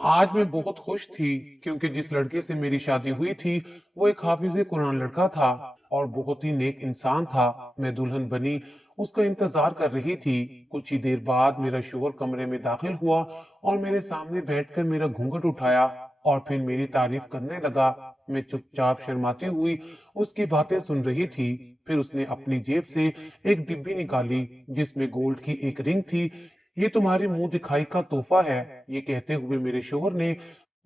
आज मैं बहुत खुश थी क्योंकि जिस लड़के से मेरी शादी हुई थी वो एक हाफिज कुरान लड़का था और बहुत ही नेक इंसान था। मैं दुल्हन बनी उसका इंतजार कर रही थी। कुछ ही देर बाद मेरा शोहर कमरे में दाखिल हुआ और मेरे सामने बैठकर मेरा घूंघट उठाया और फिर मेरी तारीफ करने लगा। मैं चुपचाप शर्माती हुई उसकी बातें सुन रही थी। फिर उसने अपनी जेब से एक डिब्बी निकाली जिसमें गोल्ड की एक रिंग थी। ये तुम्हारे मुंह दिखाई का तोहफा है, ये कहते हुए मेरे शोहर ने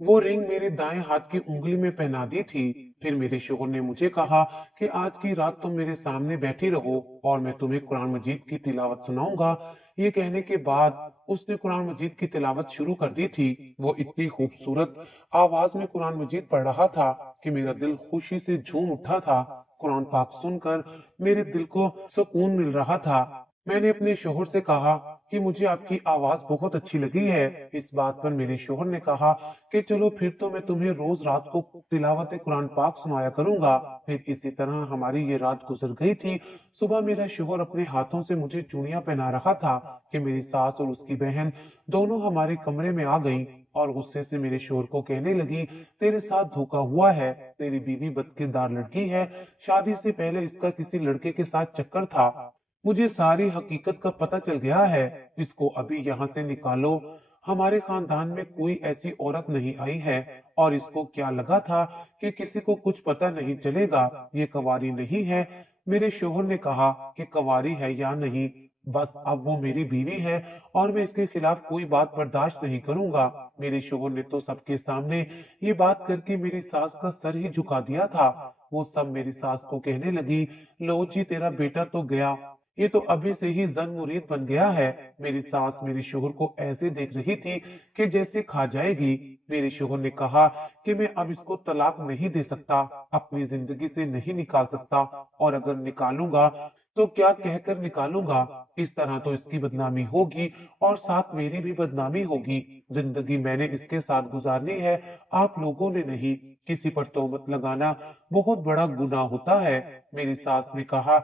वो रिंग मेरे दाएं हाथ की उंगली में पहना दी थी। फिर मेरे शोहर ने मुझे कहा कि आज की रात तुम मेरे सामने बैठी रहो और मैं तुम्हें कुरान मजीद की तिलावत सुनाऊंगा। ये कहने के बाद उसने कुरान मजीद की तिलावत शुरू कर दी थी। वो इतनी खूबसूरत आवाज में कुरान मजीद पढ़ रहा था कि मेरा दिल खुशी से झूम उठा था। कुरान पाक सुनकर मेरे दिल को सुकून मिल रहा था। मैंने अपने शोहर से कहा कि मुझे आपकी आवाज बहुत अच्छी लगी है। इस बात पर मेरे शोहर ने कहा कि चलो फिर तो मैं तुम्हें रोज रात को तिलावत कुरान पाक सुनाया करूंगा। फिर इसी तरह हमारी ये रात गुजर गई थी। सुबह मेरा शोहर अपने हाथों से मुझे चूड़ियां पहना रहा था कि मेरी सास और उसकी बहन दोनों हमारे कमरे में आ गईं और गुस्से से मेरे शोहर को कहने लगी, तेरे साथ धोखा हुआ है, तेरी बीवी बदकिरदार लड़की है, शादी से पहले इसका किसी लड़के के साथ चक्कर था। मुझे सारी हकीकत का पता चल गया है, इसको अभी यहाँ से निकालो। हमारे खानदान में कोई ऐसी औरत नहीं आई है और इसको क्या लगा था कि किसी को कुछ पता नहीं चलेगा, ये कवारी नहीं है। मेरे शोहर ने कहा कि कवारी है या नहीं, बस अब वो मेरी बीवी है और मैं इसके खिलाफ कोई बात बर्दाश्त नहीं करूंगा। मेरे शोहर ने तो सबके सामने ये बात करके मेरी सास का सर ही झुका दिया था। वो सब मेरी सास को कहने लगी, लो जी तेरा बेटा तो गया, ये तो अभी से ही जन मुरीद बन गया है। मेरी सास मेरे शोहर को ऐसे देख रही थी कि जैसे खा जाएगी। मेरे शोहर ने कहा कि मैं अब इसको तलाक नहीं दे सकता, अपनी जिंदगी से नहीं निकाल सकता, और अगर निकालूंगा तो क्या कहकर निकालूंगा। इस तरह तो इसकी बदनामी होगी और साथ मेरी भी बदनामी होगी। जिंदगी मैंने इसके साथ गुजारनी है, आप लोगों ने नहीं। किसी पर तोहमत लगाना बहुत बड़ा गुनाह होता है। मेरी सास ने कहा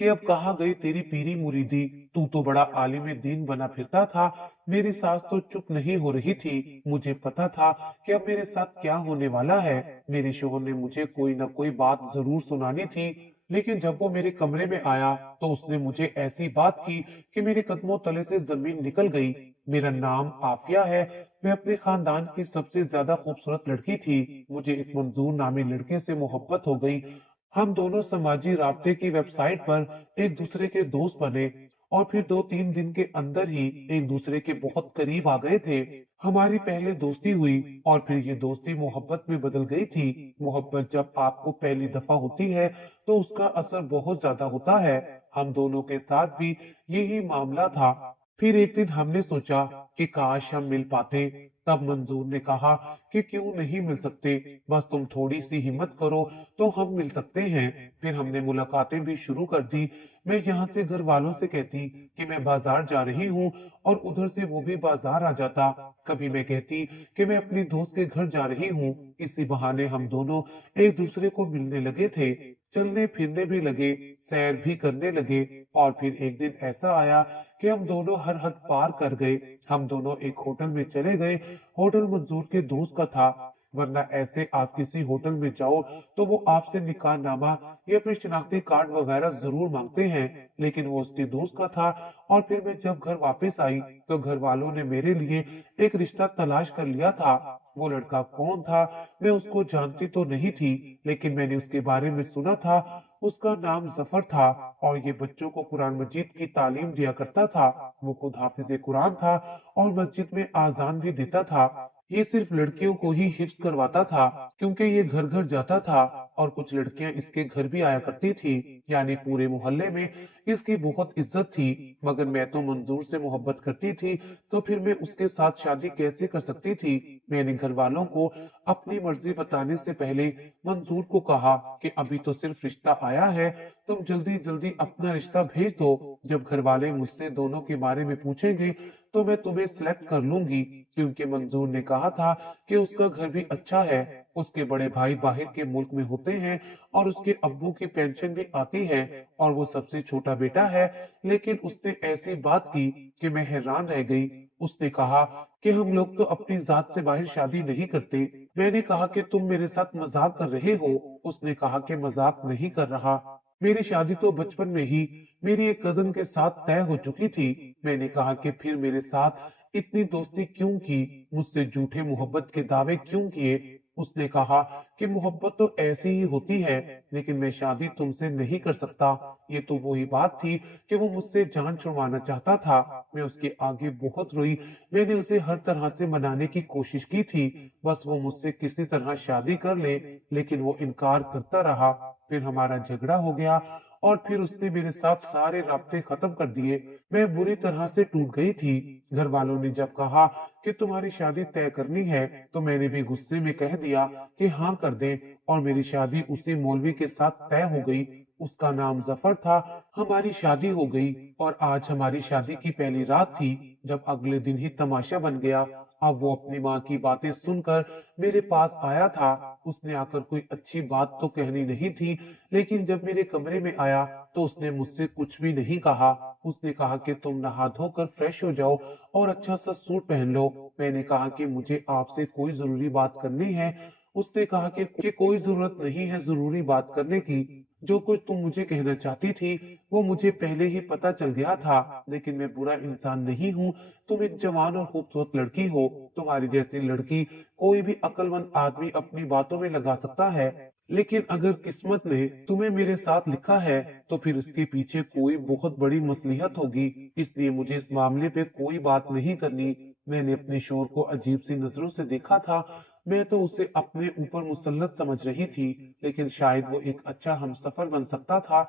कि अब कहाँ गई तेरी पीरी मुरीदी, तू तो बड़ा आलिम दीन बना फिरता था। मेरी सास तो चुप नहीं हो रही थी। मुझे पता था कि अब मेरे साथ क्या होने वाला है। मेरे शोहर ने मुझे कोई न कोई बात जरूर सुनानी थी, लेकिन जब वो मेरे कमरे में आया तो उसने मुझे ऐसी बात की कि मेरे कदमों तले से जमीन निकल गई। मेरा नाम आफिया है, मैं अपने खानदान की सबसे ज्यादा खूबसूरत लड़की थी। मुझे एक मंजूर नामी लड़के से मोहब्बत हो गई। हम दोनों समाजी राब्ते की वेबसाइट पर एक दूसरे के दोस्त बने और फिर 2-3 दिन के अंदर ही एक दूसरे के बहुत करीब आ गए थे। हमारी पहले दोस्ती हुई और फिर ये दोस्ती मोहब्बत में बदल गई थी। मोहब्बत जब आपको पहली दफा होती है तो उसका असर बहुत ज्यादा होता है। हम दोनों के साथ भी यही मामला था। फिर एक दिन हमने सोचा कि काश हम मिल पाते। तब मंजूर ने कहा कि क्यों नहीं मिल सकते, बस तुम थोड़ी सी हिम्मत करो तो हम मिल सकते हैं। फिर हमने मुलाकातें भी शुरू कर दी। मैं यहाँ से घर वालों से कहती कि मैं बाजार जा रही हूँ और उधर से वो भी बाजार आ जाता। कभी मैं कहती कि मैं अपनी दोस्त के घर जा रही हूँ। इसी बहाने हम दोनों एक दूसरे को मिलने लगे थे, चलने फिरने भी लगे, सैर भी करने लगे। और फिर एक दिन ऐसा आया कि हम दोनों हर हद पार कर गए। हम दोनों एक होटल में चले गए। होटल मंजूर के दोस्त का था, वरना ऐसे आप किसी होटल में जाओ तो वो आपसे निकाहनामा या फिर शनाख्ती कार्ड वगैरह जरूर मांगते हैं, लेकिन वो उसके दोस्त का था। और फिर मैं जब घर वापस आई तो घर वालों ने मेरे लिए एक रिश्ता तलाश कर लिया था। वो लड़का कौन था मैं उसको जानती तो नहीं थी, लेकिन मैंने उसके बारे में सुना था। उसका नाम जफर था और ये बच्चों को कुरान मजीद की तालीम दिया करता था। वो खुद हाफिज कुरान था और मस्जिद में आजान भी देता था। ये सिर्फ लड़कियों को ही हिफ्ज करवाता था क्योंकि ये घर घर जाता था और कुछ लड़कियां इसके घर भी आया करती थी। यानी पूरे मोहल्ले में इसकी बहुत इज्जत थी। मगर मैं तो मंजूर से मोहब्बत करती थी, तो फिर मैं उसके साथ शादी कैसे कर सकती थी। मैंने घर वालों को अपनी मर्जी बताने से पहले मंजूर को कहा कि अभी तो सिर्फ रिश्ता आया है, तुम जल्दी जल्दी अपना रिश्ता भेज दो। जब घर वाले मुझसे दोनों के बारे में पूछेंगे तो मैं तुम्हें सिलेक्ट कर लूंगी, क्योंकि मंजूर ने कहा था कि उसका घर भी अच्छा है। उसके बड़े भाई बाहर के मुल्क में होते होते हैं और उसके अब्बू की पेंशन भी आती है और वो सबसे छोटा बेटा है। लेकिन उसने ऐसी बात की कि मैं हैरान रह गई। उसने कहा कि हम लोग तो अपनी जात से बाहर शादी नहीं करते। मैंने कहा कि तुम मेरे साथ मजाक कर रहे हो। उसने कहा कि मजाक नहीं कर रहा, मेरी शादी तो बचपन में ही मेरी एक कजन के साथ तय हो चुकी थी। मैंने कहा कि फिर मेरे साथ इतनी दोस्ती क्यों की, मुझसे झूठे मोहब्बत के दावे क्यों किए। उसने कहा कि मोहब्बत तो ऐसी ही होती है, लेकिन मैं शादी तुमसे नहीं कर सकता। ये तो वही बात थी कि वो मुझसे जान छुड़वाना चाहता था। मैं उसके आगे बहुत रोई। मैंने उसे हर तरह से मनाने की कोशिश की थी, बस वो मुझसे किसी तरह शादी कर ले, लेकिन वो इनकार करता रहा। फिर हमारा झगड़ा हो गया और फिर उसने मेरे साथ सारे राब्ते खत्म कर दिए। मैं बुरी तरह से टूट गई थी। घर वालों ने जब कहा कि तुम्हारी शादी तय करनी है, तो मैंने भी गुस्से में कह दिया कि हाँ कर दें, और मेरी शादी उसी मौलवी के साथ तय हो गई। उसका नाम जफर था। हमारी शादी हो गई और आज हमारी शादी की पहली रात थी, जब अगले दिन ही तमाशा बन गया। अब वो अपनी माँ की बातें सुनकर मेरे पास आया था। उसने आकर कोई अच्छी बात तो कहनी नहीं थी, लेकिन जब मेरे कमरे में आया तो उसने मुझसे कुछ भी नहीं कहा। उसने कहा कि तुम नहा धोकर फ्रेश हो जाओ और अच्छा सा सूट पहन लो। मैंने कहा कि मुझे आपसे कोई जरूरी बात करनी है। उसने कहा कि कोई जरूरत नहीं है जरूरी बात करने की। जो कुछ तुम मुझे कहना चाहती थी वो मुझे पहले ही पता चल गया था, लेकिन मैं बुरा इंसान नहीं हूँ। तुम एक जवान और खूबसूरत लड़की हो। तुम्हारी जैसी लड़की कोई भी अक्लमंद आदमी अपनी बातों में लगा सकता है, लेकिन अगर किस्मत ने तुम्हें मेरे साथ लिखा है तो फिर इसके पीछे कोई बहुत बड़ी मसलिहत होगी। इसलिए मुझे इस मामले पे कोई बात नहीं करनी। मैंने अपने शोर को अजीब सी नजरों से देखा था। मैं तो उसे अपने ऊपर मुसल्लत समझ रही थी, लेकिन शायद वो एक अच्छा हमसफर बन सकता था।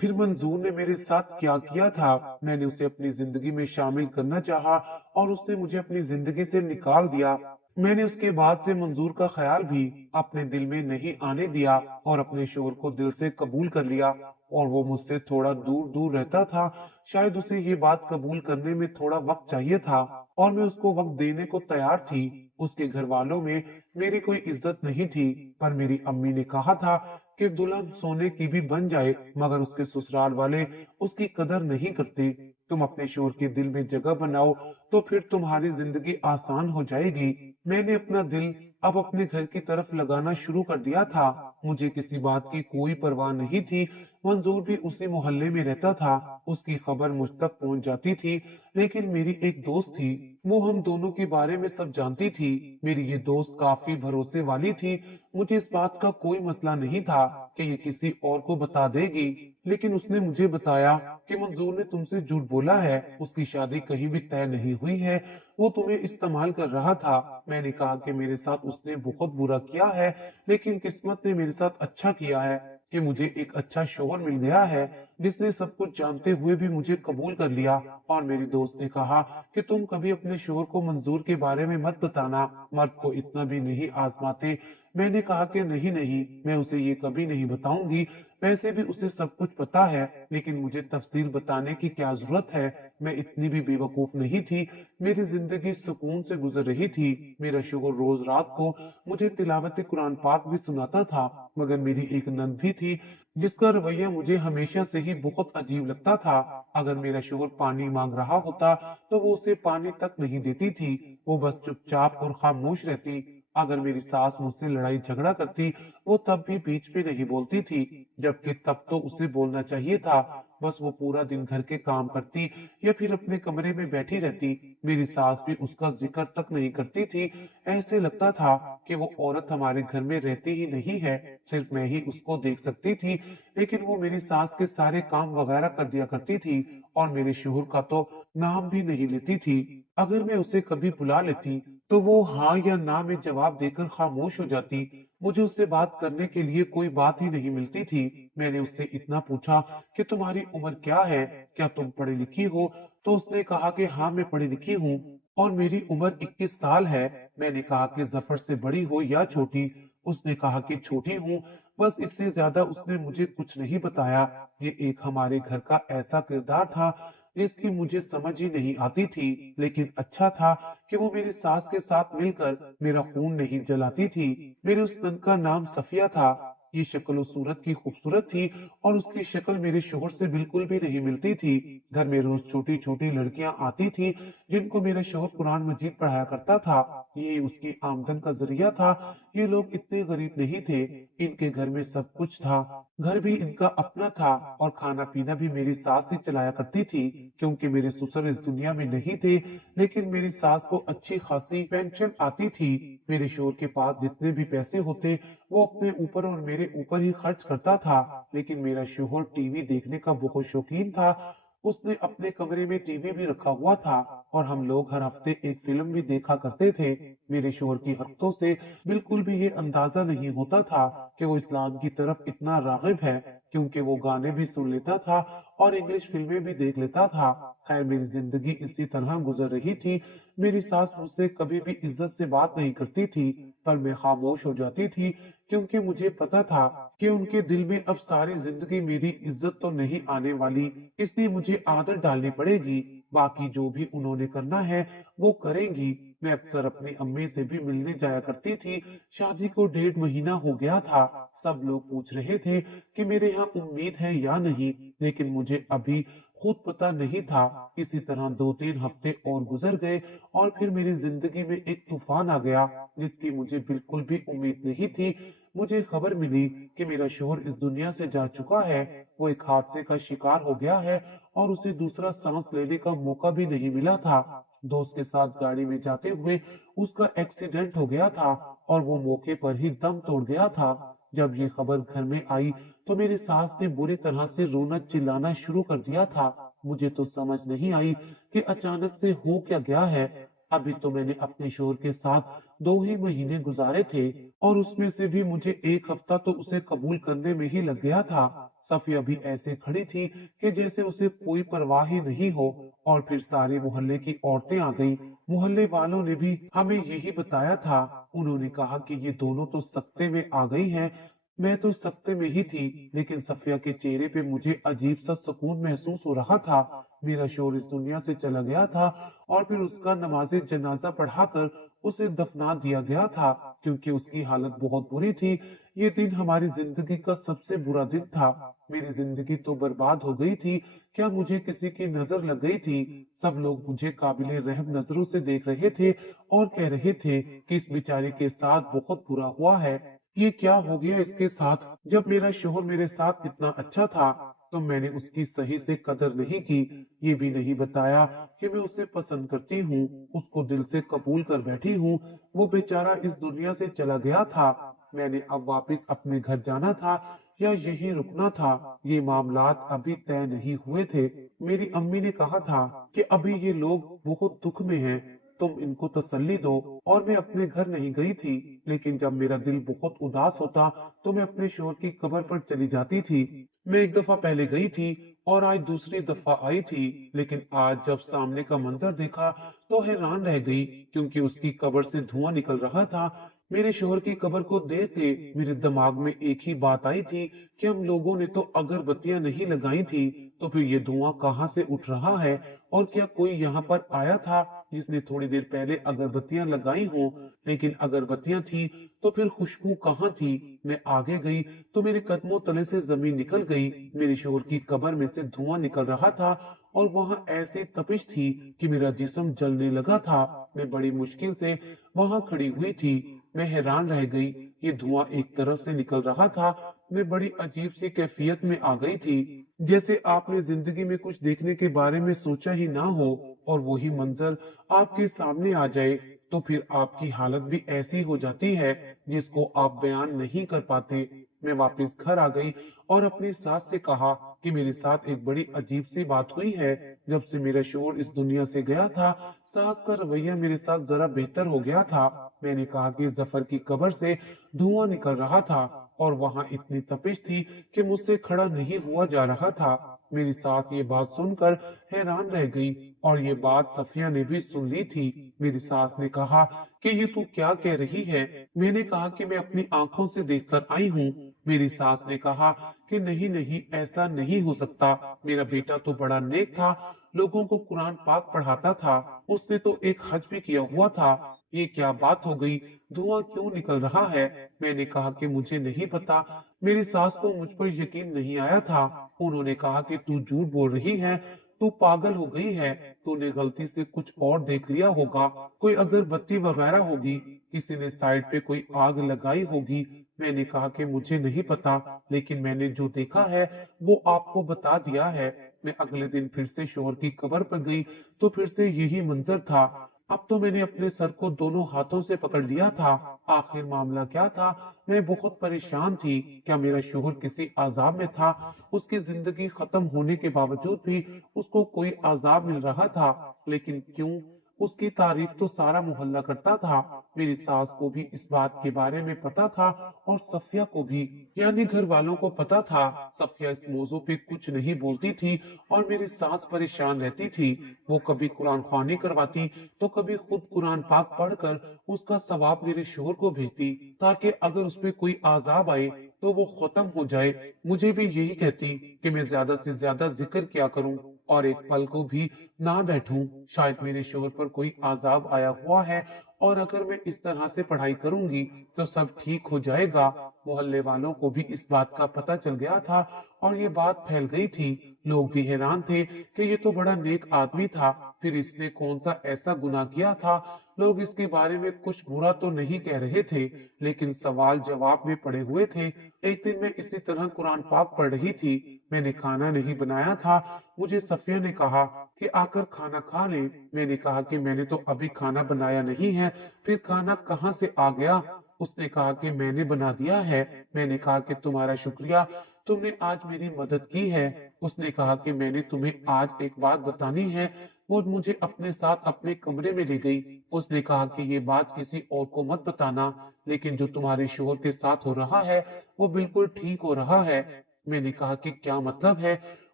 फिर मंजूर ने मेरे साथ क्या किया था। मैंने उसे अपनी जिंदगी में शामिल करना चाहा और उसने मुझे अपनी जिंदगी से निकाल दिया। मैंने उसके बाद से मंजूर का ख्याल भी अपने दिल में नहीं आने दिया और अपने शोर को दिल से कबूल कर लिया, और वो मुझसे थोड़ा दूर दूर रहता था। शायद उसे ये बात कबूल करने में थोड़ा वक्त चाहिए था और मैं उसको वक्त देने को तैयार थी। उसके घर वालों में मेरी कोई इज्जत नहीं थी, पर मेरी अम्मी ने कहा था कि दुल्हन सोने की भी बन जाए, मगर उसके ससुराल वाले उसकी कदर नहीं करते। तुम अपने शोर के दिल में जगह बनाओ तो फिर तुम्हारी जिंदगी आसान हो जाएगी। मैंने अपना दिल अब अपने घर की तरफ लगाना शुरू कर दिया था। मुझे किसी बात की कोई परवाह नहीं थी। मंजूर भी उसी मोहल्ले में रहता था। उसकी खबर मुझ तक पहुंच जाती थी। लेकिन मेरी एक दोस्त थी, वो हम दोनों के बारे में सब जानती थी। मेरी ये दोस्त काफी भरोसे वाली थी। मुझे इस बात का कोई मसला नहीं था कि ये किसी और को बता देगी, लेकिन उसने मुझे बताया कि मंजूर ने तुमसे झूठ बोला है, उसकी शादी कहीं भी तय नहीं हुई है, वो तुम्हें इस्तेमाल कर रहा था। मैंने कहा कि मेरे साथ उसने बहुत बुरा किया है, लेकिन किस्मत ने मेरे साथ अच्छा किया है कि मुझे एक अच्छा शोहर मिल गया है, जिसने सब कुछ जानते हुए भी मुझे कबूल कर लिया। और मेरी दोस्त ने कहा कि तुम कभी अपने शोहर को मंजूर के बारे में मत बताना, मर्द को इतना भी नहीं आजमाते। मैंने कहा कि नहीं नहीं, मैं उसे ये कभी नहीं बताऊंगी। वैसे भी उसे सब कुछ पता है, लेकिन मुझे तफसील बताने की क्या जरूरत है। मैं इतनी भी बेवकूफ नहीं थी। मेरी जिंदगी सुकून से गुजर रही थी। मेरा शोहर रोज रात को मुझे तिलावत कुरान पाक भी सुनाता था, मगर मेरी एक नंद भी थी जिसका रवैया मुझे हमेशा से ही बहुत अजीब लगता था। अगर मेरा शोहर पानी मांग रहा होता तो वो उसे पानी तक नहीं देती थी, वो बस चुपचाप और खामोश रहती। अगर मेरी सास मुझसे लड़ाई झगड़ा करती, वो तब भी बीच में नहीं बोलती थी, जबकि तब तो उसे बोलना चाहिए था। बस वो पूरा दिन घर के काम करती या फिर अपने कमरे में बैठी रहती। मेरी सास भी उसका जिक्र तक नहीं करती थी। ऐसे लगता था कि वो औरत हमारे घर में रहती ही नहीं है, सिर्फ मैं ही उसको देख सकती थी। लेकिन वो मेरी सास के सारे काम वगैरह कर दिया करती थी और मेरे शोहर का तो नाम भी नहीं लेती थी। अगर मैं उसे कभी बुला लेती तो वो हाँ या ना में जवाब देकर खामोश हो जाती। मुझे उससे बात करने के लिए कोई बात ही नहीं मिलती थी। मैंने उससे इतना पूछा कि तुम्हारी उम्र क्या है, क्या तुम पढ़ी लिखी हो? तो उसने कहा कि हाँ मैं पढ़ी लिखी हूँ और मेरी उम्र 21 साल है। मैंने कहा कि जफर से बड़ी हो या छोटी? उसने कहा कि छोटी हूँ। बस इससे ज्यादा उसने मुझे कुछ नहीं बताया। ये एक हमारे घर का ऐसा किरदार था जिसकी मुझे समझ ही नहीं आती थी, लेकिन अच्छा था कि वो मेरी सास के साथ मिलकर मेरा खून नहीं जलाती थी। मेरे उस नन का नाम सफिया था। ये शक्ल और सूरत की खूबसूरत थी और उसकी शक्ल मेरे शोहर से बिल्कुल भी नहीं मिलती थी। घर में रोज छोटी छोटी लड़कियां आती थी जिनको मेरा शोहर कुरान मजीद पढ़ाया करता था। यही उसकी आमदन का जरिया था। ये लोग इतने गरीब नहीं थे, इनके घर में सब कुछ था। घर भी इनका अपना था और खाना पीना भी मेरी सास ही चलाया करती थी, क्योंकि मेरे ससुर इस दुनिया में नहीं थे। लेकिन मेरी सास को अच्छी खासी पेंशन आती थी। मेरे शोहर के पास जितने भी पैसे होते वो अपने ऊपर और मेरे ऊपर ही खर्च करता था। लेकिन मेरा शोहर टीवी देखने का बहुत शौकीन था। उसने अपने कमरे में टीवी भी रखा हुआ था और हम लोग हर हफ्ते एक फिल्म भी देखा करते थे। मेरे शोहर की हरकतों से बिल्कुल भी ये अंदाजा नहीं होता था कि वो इस्लाम की तरफ इतना रागिब है, क्योंकि वो गाने भी सुन लेता था और इंग्लिश फिल्में भी देख लेता था। खैर, मेरी जिंदगी इसी तरह गुजर रही थी। मेरी सास मुझसे कभी भी इज्जत से बात नहीं करती थी, पर मैं खामोश हो जाती थी, क्योंकि मुझे पता था कि उनके दिल में अब सारी जिंदगी मेरी इज्जत तो नहीं आने वाली, इसलिए मुझे आदत डालनी पड़ेगी। बाकी जो भी उन्होंने करना है वो करेंगी। मैं अक्सर अपनी अम्मी से भी मिलने जाया करती थी। शादी को 1.5 महीना हो गया था। सब लोग पूछ रहे थे कि मेरे यहाँ उम्मीद है या नहीं, लेकिन मुझे अभी खुद पता नहीं था। इसी तरह 2-3 हफ्ते और गुजर गए और फिर मेरी जिंदगी में एक तूफान आ गया जिसकी मुझे बिल्कुल भी उम्मीद नहीं थी। मुझे खबर मिली कि मेरा शोहर इस दुनिया से जा चुका है। वो एक हादसे का शिकार हो गया है और उसे दूसरा सांस लेने का मौका भी नहीं मिला था। दोस्त के साथ गाड़ी में जाते हुए उसका एक्सीडेंट हो गया था और वो मौके पर ही दम तोड़ गया था। जब ये खबर घर में आई तो मेरी सास ने बुरी तरह से रोना चिल्लाना शुरू कर दिया था। मुझे तो समझ नहीं आई कि अचानक से हो क्या गया है। अभी तो मैंने अपने शोहर के साथ 2 ही महीने गुजारे थे और उसमें से भी मुझे एक हफ्ता तो उसे कबूल करने में ही लग गया था। सफिया भी ऐसे खड़ी थी कि जैसे उसे कोई परवाह ही नहीं हो। और फिर सारे मोहल्ले की औरतें आ गईं। मोहल्ले वालों ने भी हमें यही बताया था। उन्होंने कहा कि ये दोनों तो सख्ते में आ गई हैं। मैं तो सख्ते में ही थी, लेकिन सफिया के चेहरे पे मुझे अजीब सा सुकून महसूस हो रहा था। मेरा शोहर इस दुनिया से चला गया था और फिर उसका नमाज़े जनाजा पढ़ाकर उसे दफना दिया गया था, क्योंकि उसकी हालत बहुत बुरी थी। ये दिन हमारी जिंदगी का सबसे बुरा दिन था। मेरी जिंदगी तो बर्बाद हो गई थी। क्या मुझे किसी की नजर लग गई थी? सब लोग मुझे काबिले रहम नजरों से देख रहे थे और कह रहे थे कि इस बेचारे के साथ बहुत बुरा हुआ है। ये क्या हो गया इसके साथ? जब मेरा शोहर मेरे साथ इतना अच्छा था तो मैंने उसकी सही से कदर नहीं की। ये भी नहीं बताया कि मैं उसे पसंद करती हूँ, उसको दिल से कबूल कर बैठी हूँ। वो बेचारा इस दुनिया से चला गया था। मैंने अब वापस अपने घर जाना था या यहीं रुकना था, ये मामलात अभी तय नहीं हुए थे। मेरी अम्मी ने कहा था कि अभी ये लोग बहुत दुख में हैं, तुम इनको तसल्ली दो। और मैं अपने घर नहीं गई थी, लेकिन जब मेरा दिल बहुत उदास होता तो मैं अपने शोहर की कब्र पर चली जाती थी। मैं एक दफा पहले गई थी और आज दूसरी दफा आई थी, लेकिन आज जब सामने का मंजर देखा तो हैरान रह गई, क्योंकि उसकी कब्र से धुआं निकल रहा था। मेरे शोहर की कब्र को देख के मेरे दिमाग में एक ही बात आई थी कि हम लोगों ने तो अगरबत्तियां नहीं लगाई थी, तो फिर ये धुआं कहाँ से उठ रहा है? और क्या कोई यहाँ पर आया था जिसने थोड़ी देर पहले अगरबत्तियां लगाई हो? लेकिन अगरबत्तियां थी तो फिर खुशबू कहाँ थी? मैं आगे गई तो मेरे कदमों तले से जमीन निकल गई। मेरे शोहर की कब्र में से धुआं निकल रहा था और वहां ऐसी तपिश थी कि मेरा जिस्म जलने लगा था। मैं बड़ी मुश्किल से वहां खड़ी हुई थी। मैं हैरान रह गई। ये धुआं एक तरफ से निकल रहा था। मैं बड़ी अजीब सी कैफियत में आ गई थी, जैसे आपने जिंदगी में कुछ देखने के बारे में सोचा ही ना हो और वही मंजर आपके सामने आ जाए, तो फिर आपकी हालत भी ऐसी हो जाती है जिसको आप बयान नहीं कर पाते। मैं वापस घर आ गई और अपनी सास से कहा कि मेरे साथ एक बड़ी अजीब सी बात हुई है। जब से मेरा शोहर इस दुनिया से गया था, सास का रवैया मेरे साथ जरा बेहतर हो गया था। मैंने कहा कि जफर की कब्र से धुआं निकल रहा था और वहां इतनी तपिश थी कि मुझसे खड़ा नहीं हुआ जा रहा था। मेरी सास ये बात सुनकर हैरान रह गई और ये बात सफिया ने भी सुन ली थी। मेरी सास ने कहा कि ये तू क्या कह रही है? मैंने कहा कि मैं अपनी आंखों से देखकर आई हूँ। मेरी सास ने कहा कि नहीं नहीं, ऐसा नहीं हो सकता। मेरा बेटा तो बड़ा नेक था, लोगों को कुरान पाक पढ़ाता था, उसने तो एक हज भी किया हुआ था। ये क्या बात हो गई, धुआं क्यों निकल रहा है? मैंने कहा कि मुझे नहीं पता। मेरी सास को मुझ पर यकीन नहीं आया था। उन्होंने कहा कि तू झूठ बोल रही है, तू पागल हो गई है, तूने गलती से कुछ और देख लिया होगा, कोई अगरबत्ती वगैरह होगी, किसी ने साइड पे कोई आग लगाई होगी। मैंने कहा कि मुझे नहीं पता, लेकिन मैंने जो देखा है वो आपको बता दिया है। मैं अगले दिन फिर से शोहर की कब्र पर गई तो फिर से यही मंजर था। अब तो मैंने अपने सर को दोनों हाथों से पकड़ लिया था। आखिर मामला क्या था? मैं बहुत परेशान थी। क्या मेरा शोहर किसी आजाब में था? उसकी जिंदगी खत्म होने के बावजूद भी उसको कोई आजाब मिल रहा था, लेकिन क्यों? उसकी तारीफ तो सारा मोहल्ला करता था। मेरी सास को भी इस बात के बारे में पता था और सफिया को भी, यानी घर वालों को पता था। सफिया इस मौजू पे कुछ नहीं बोलती थी और मेरी सास परेशान रहती थी। वो कभी कुरान ख्वानी करवाती तो कभी खुद कुरान पाक पढ़कर उसका सवाब मेरे शोहर को भेजती, ताकि अगर उसपे कोई आजाब आए तो वो खत्म हो जाए। मुझे भी यही कहती कि मैं ज्यादा से ज्यादा जिक्र क्या करूं और एक पल को भी ना बैठूं। शायद मेरे शोहर पर कोई आजाब आया हुआ है और अगर मैं इस तरह से पढ़ाई करूंगी तो सब ठीक हो जाएगा। मोहल्ले वालों को भी इस बात का पता चल गया था और ये बात फैल गई थी। लोग भी हैरान थे कि ये तो बड़ा नेक आदमी था, फिर इसने कौन सा ऐसा गुनाह किया था। लोग इसके बारे में कुछ बुरा तो नहीं कह रहे थे, लेकिन सवाल जवाब में पड़े हुए थे। एक दिन मैं इसी तरह कुरान पाक पढ़ रही थी। मैंने खाना नहीं बनाया था। मुझे सफिया ने कहा कि आकर खाना खा ले। मैंने कहा कि मैंने तो अभी खाना बनाया नहीं है, फिर खाना कहाँ से आ गया? उसने कहा कि मैंने बना दिया है। मैंने कहा कि तुम्हारा शुक्रिया, तुमने आज मेरी मदद की है। उसने कहा कि मैंने तुम्हें आज एक बात बतानी है। वो मुझे अपने साथ अपने कमरे में ले गई। उसने कहा कि ये बात किसी और को मत बताना, लेकिन जो तुम्हारे शोहर के साथ हो रहा है वो बिल्कुल ठीक हो रहा है। मैंने कहा कि क्या मतलब है?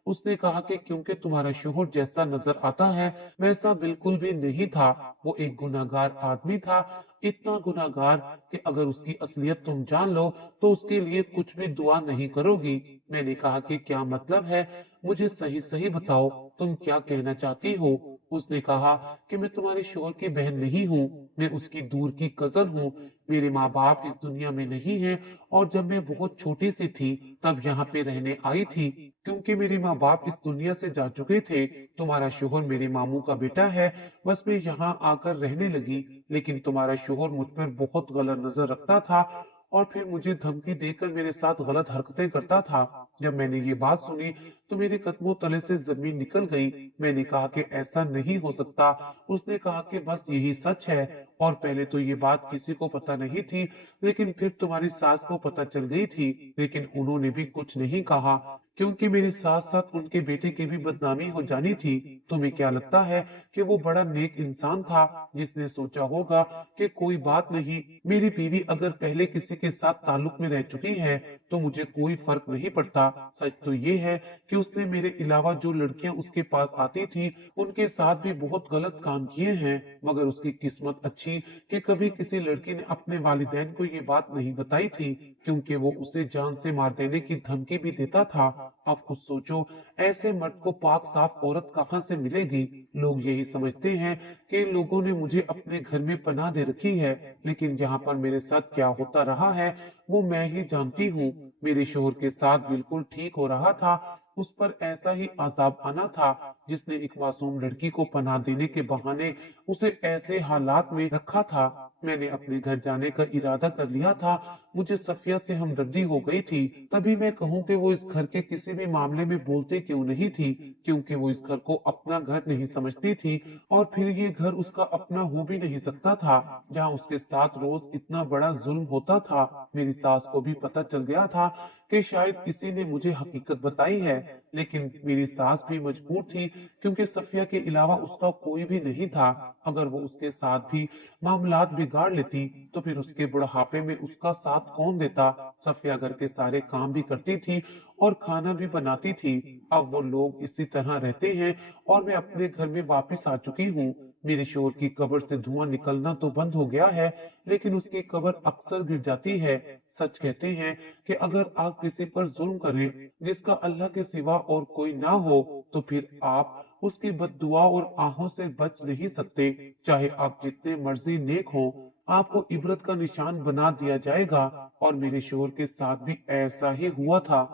उसने कहा कि क्योंकि तुम्हारा शोहर जैसा नजर आता है वैसा बिल्कुल भी नहीं था। वो एक गुनाहगार आदमी था, इतना गुनाहगार कि अगर उसकी असलियत तुम जान लो तो उसके लिए कुछ भी दुआ नहीं करोगी। मैंने कहा कि क्या मतलब है? मुझे सही सही बताओ, तुम क्या कहना चाहती हो? उसने कहा कि मैं तुम्हारे शोहर की बहन नहीं हूँ, मैं उसकी दूर की कजन हूँ। मेरे माँ बाप इस दुनिया में नहीं है और जब मैं बहुत छोटी सी थी तब यहाँ पे रहने आई थी। क्योंकि मेरे माँ बाप इस दुनिया से जा चुके थे, तुम्हारा शोहर मेरे मामू का बेटा है, बस मैं यहाँ आकर रहने लगी। लेकिन तुम्हारा शोहर मुझ पर बहुत गलत नजर रखता था और फिर मुझे धमकी देकर मेरे साथ गलत हरकतें करता था। जब मैंने ये बात सुनी तो मेरे कदमों तले से जमीन निकल गई। मैंने कहा कि ऐसा नहीं हो सकता। उसने कहा कि बस यही सच है और पहले तो ये बात किसी को पता नहीं थी, लेकिन फिर तुम्हारी सास को पता चल गई थी, लेकिन उन्होंने भी कुछ नहीं कहा क्योंकि मेरे साथ साथ उनके बेटे की भी बदनामी हो जानी थी। तुम्हें क्या लगता है कि वो बड़ा नेक इंसान था जिसने सोचा होगा कि कोई बात नहीं, मेरी बीवी अगर पहले किसी के साथ ताल्लुक में रह चुकी है तो मुझे कोई फर्क नहीं पड़ता। सच तो ये है कि उसने मेरे अलावा जो लड़कियां उसके पास आती थी उनके साथ भी बहुत गलत काम किए हैं, मगर उसकी किस्मत अच्छी कि कभी किसी लड़की ने अपने वालिदैन को ये बात नहीं बताई थी, क्योंकि वो उसे जान से मार देने की धमकी भी देता था। आप खुद सोचो, ऐसे मर्द को पाक साफ औरत कहाँ से मिलेगी? लोग यही समझते हैं कि लोगों ने मुझे अपने घर में पनाह दे रखी है, लेकिन यहाँ पर मेरे साथ क्या होता रहा है वो मैं ही जानती हूँ। मेरे शोहर के साथ बिल्कुल ठीक हो रहा था, उस पर ऐसा ही अजाब आना था जिसने एक मासूम लड़की को पनाह देने के बहाने उसे ऐसे हालात में रखा था। मैंने अपने घर जाने का इरादा कर लिया था। मुझे सफिया से हमदर्दी हो गई थी। तभी मैं कहूँ कि वो इस घर के किसी भी मामले में बोलते क्यों नहीं थी, क्योंकि वो इस घर को अपना घर नहीं समझती थी और फिर ये घर उसका अपना हो भी नहीं सकता था जहाँ उसके साथ रोज इतना बड़ा जुल्म होता था। मेरी सास को भी पता चल गया था कि शायद किसी ने मुझे हकीकत बताई है, लेकिन मेरी सास भी मजबूर थी क्योंकि सफिया के अलावा उसका कोई भी नहीं था। अगर वो उसके साथ भी मामलात बिगाड़ लेती तो फिर उसके बुढ़ापे में उसका साथ कौन देता? सफिया घर के सारे काम भी करती थी और खाना भी बनाती थी। अब वो लोग इसी तरह रहते हैं और मैं अपने घर में वापस आ चुकी हूँ। मेरे शोहर की कब्र से धुआं निकलना तो बंद हो गया है, लेकिन उसकी कब्र अक्सर गिर जाती है। सच कहते हैं कि अगर आप किसी पर जुल्म करें जिसका अल्लाह के सिवा और कोई ना हो, तो फिर आप اس کی بد دعا اور آہوں سے بچ نہیں سکتے۔ چاہے آپ جتنے مرضی نیک ہوں، آپ کو عبرت کا نشان بنا دیا جائے گا، اور میرے شوہر کے ساتھ بھی ایسا ہی ہوا تھا۔